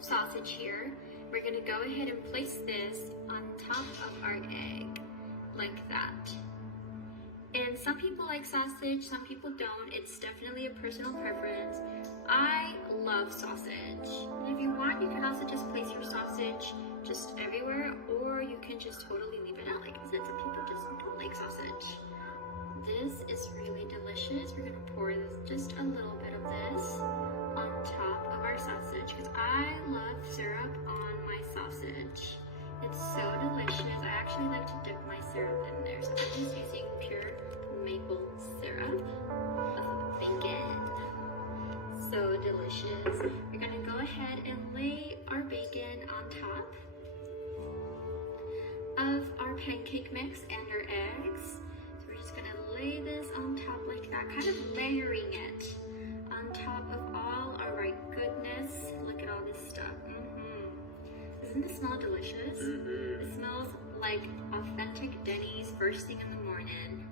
sausage here. We're gonna go ahead and place this on top of our egg, like that. And some people like sausage, some people don't. It's definitely a personal preference. I love sausage. And if you want, you can also just place your sausage just everywhere, or you can just totally leave it out. Like I said, some people just don't like sausage. This is really delicious. We're gonna pour just a little bit of this on top of our sausage because I love syrup on my sausage. It's so delicious. I actually like to dip my syrup in there. So I'm just using pure maple syrup of bacon. So delicious. We're gonna go ahead and lay our bacon on top of our pancake mix and our eggs. So we're just gonna lay this on top like that, kind of layering it on top of all our goodness. Look at all this stuff. Doesn't it smell delicious? It smells like authentic Denny's first thing in the morning.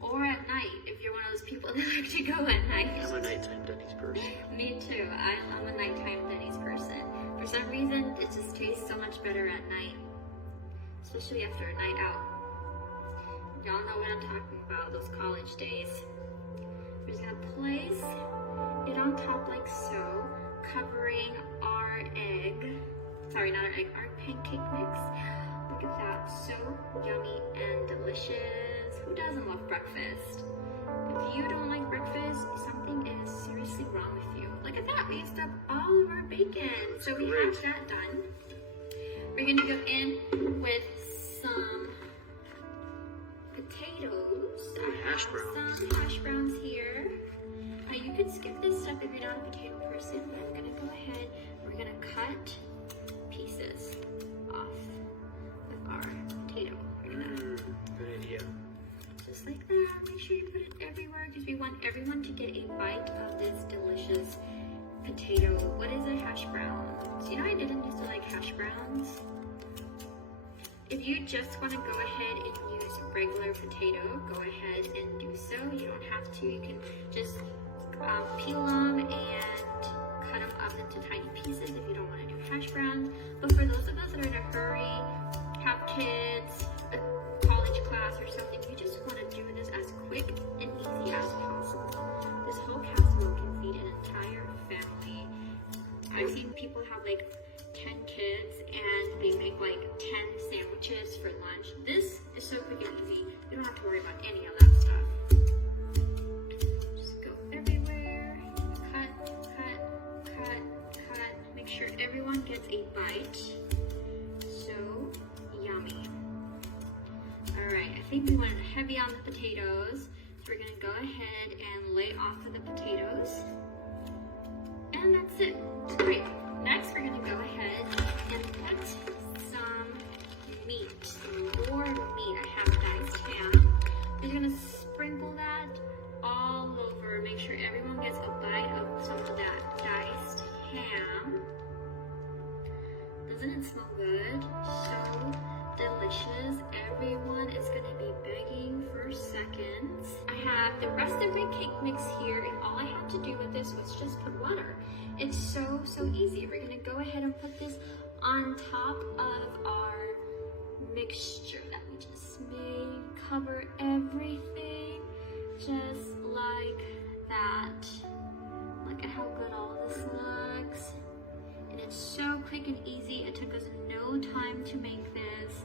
Or at night, if you're one of those people that like to go at night. I'm a nighttime Denny's person. Me too. I'm a nighttime Denny's person. For some reason, it just tastes so much better at night. Especially after a night out. Y'all know what I'm talking about, those college days. We're just gonna place it on top like so, covering our egg. Sorry, not our egg, our pancake mix. Look at that, so yummy and delicious. Who doesn't love breakfast? If you don't like breakfast, something is seriously wrong with you. Look at that, we used up all of our bacon. So we have that done. We're gonna go in with some potatoes. I have some hash browns here. You can skip this stuff if you're not a potato person, but I'm gonna go ahead. We're gonna cut pieces off of our potato. Good idea. Just like that. Make sure you put it everywhere because we want everyone to get a bite of this delicious potato. What is a hash brown? So you know I didn't used to like hash browns. If you just want to go ahead and use regular potato, go ahead and do so. You don't have to. You can just peel them and cut them up into tiny pieces if you don't want to do hash browns. But for those of us that are in a hurry, have kids, a college class or something, you just want to do this as quick and easy as possible. This whole casserole can feed an entire family. I've seen people have like 10 kids and they make like 10 sandwiches for lunch. This is so quick and easy. You don't have to worry about any of that stuff. Just go everywhere. Cut, cut, cut, cut. Make sure everyone gets a bite. So yummy. Alright, I think we went heavy on the potatoes. So we're gonna go ahead and lay off of the potatoes. And that's it. Great. Next, we're gonna go ahead and put some meat, some more meat. I have diced ham. We're gonna sprinkle that all over. Make sure everyone gets a bite of some of that diced ham. Doesn't it smell good? So delicious. Everyone is gonna be begging for seconds. I have the rest of my cake mix here, and all I had to do with this was just put water. It's so easy. We're gonna go ahead and put this on top of our mixture that we just made. Cover everything just like that. Look at how good all of this looks. And it's so quick and easy. It took us no time to make this.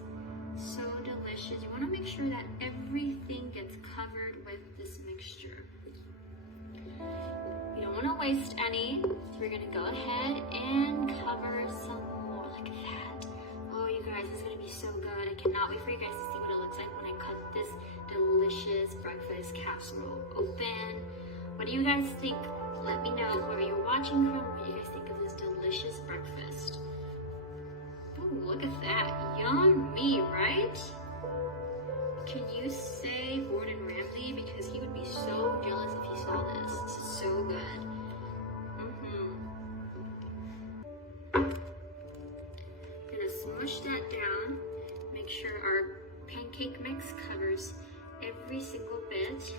So delicious. You wanna make sure that everything gets covered with this mixture. You don't want to waste any, so we're going to go ahead and cover some more like that. Oh, you guys, this is going to be so good. I cannot wait for you guys to see what it looks like when I cut this delicious breakfast casserole open. What do you guys think? Let me know where you're watching from. What do you guys think of this delicious breakfast? Oh, look at that. Yummy, right? Can you say Gordon Ramsay? Because he would be so jealous if he saw this. This is so good. Gonna smush that down. Make sure our pancake mix covers every single bit.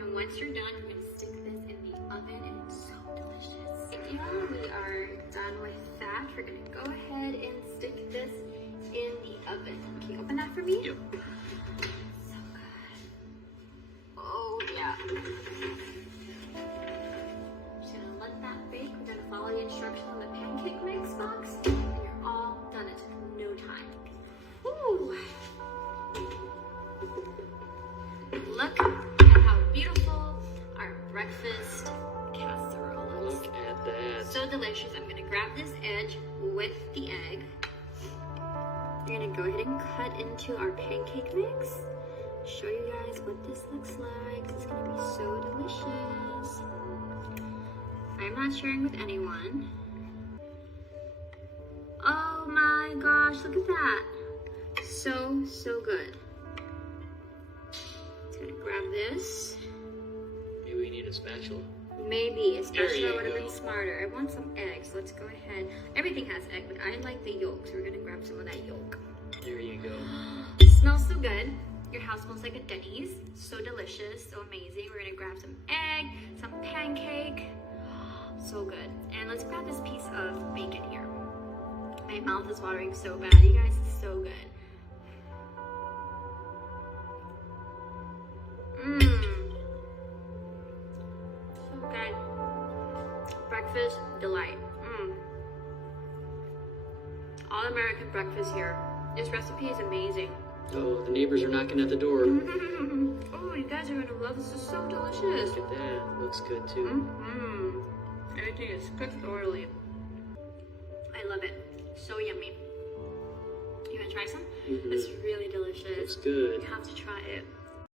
And once you're done, I'm gonna stick this in the oven and it's so delicious. Yeah, we are done done with that, we're gonna go ahead and stick this in the oven. Can you open that for me? Yep. So good. Oh yeah. Just gonna let that bake. We're gonna follow the instructions on the pancake mix box, and you're all done. It took no time. Woo! Look at how beautiful our breakfast casserole is. Look at that. So delicious. I'm gonna grab this edge with the egg. We're gonna go ahead and cut into our pancake mix. Show you guys what this looks like. It's gonna be so delicious. I'm not sharing with anyone. Oh my gosh, look at that. So, so good. Just gonna grab this. Maybe we need a spatula. Maybe, especially There that would have you been go. smarter. I want some eggs. Let's go ahead. Everything has egg, but I like the yolk, so we're gonna grab some of that yolk. There you go. Smells so good. Your house smells like a Denny's. So delicious, so amazing. We're gonna grab some egg, some pancake. So good. And let's grab this piece of bacon here. My mouth is watering so bad, you guys. It's so good. Mmm. So good. Breakfast delight. Mmm. All American breakfast here. This recipe is amazing. Oh, the neighbors are knocking at the door. Oh, you guys are gonna love this. This is so delicious. Look at that. Looks good too. Mmm. Everything is cooked thoroughly. I love it. So yummy. You wanna try some? Mhm. It's really delicious. Looks good. You have to try it.